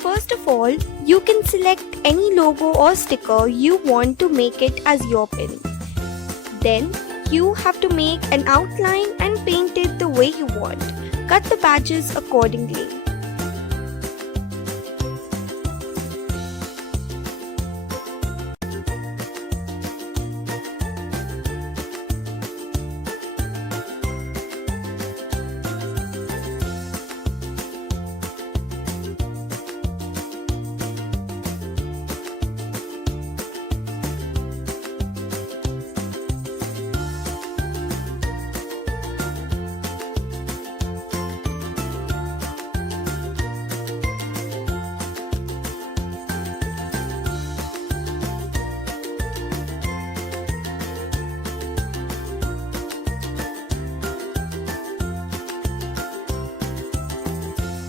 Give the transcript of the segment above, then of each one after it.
First of all, you can select any logo or sticker you want to make it as your pin. Then, you have to make an outline and paint it the way you want. Cut the badges accordingly.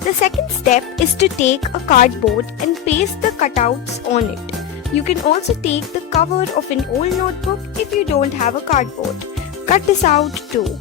The second step is to take a cardboard and paste the cutouts on it. You can also take the cover of an old notebook if you don't have a cardboard. Cut this out too.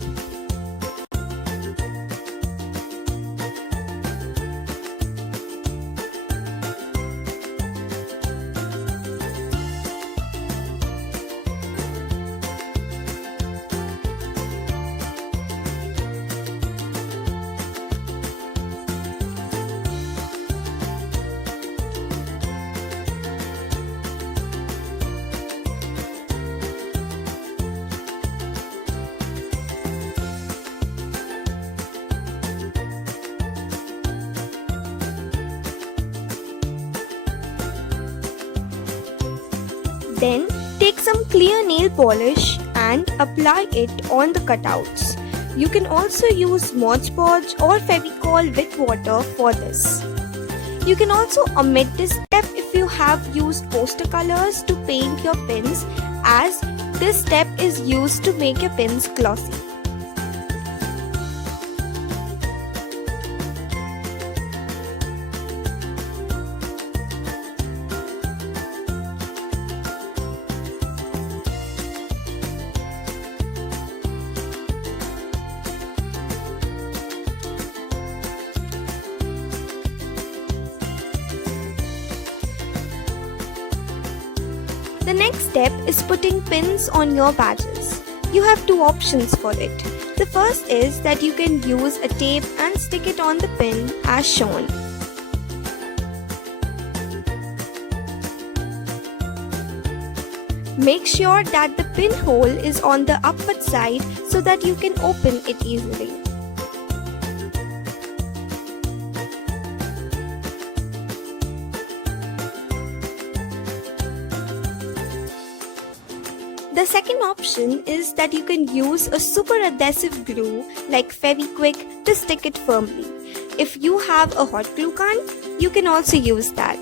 Then, take some clear nail polish and apply it on the cutouts. You can also use Mod Podge or Fevicol with water for this. You can also omit this step if you have used poster colors to paint your pins, as this step is used to make your pins glossy. The next step is putting pins on your badges. You have two options for it. The first is that you can use a tape and stick it on the pin as shown. Make sure that the pinhole is on the upward side so that you can open it easily. The second option is that you can use a super adhesive glue like Fevikwik to stick it firmly. If you have a hot glue gun, you can also use that.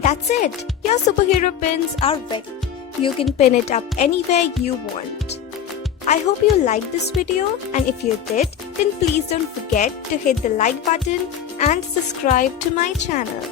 That's it! Your superhero pins are ready. You can pin it up anywhere you want. I hope you liked this video, and if you did, then please don't forget to hit the like button and subscribe to my channel.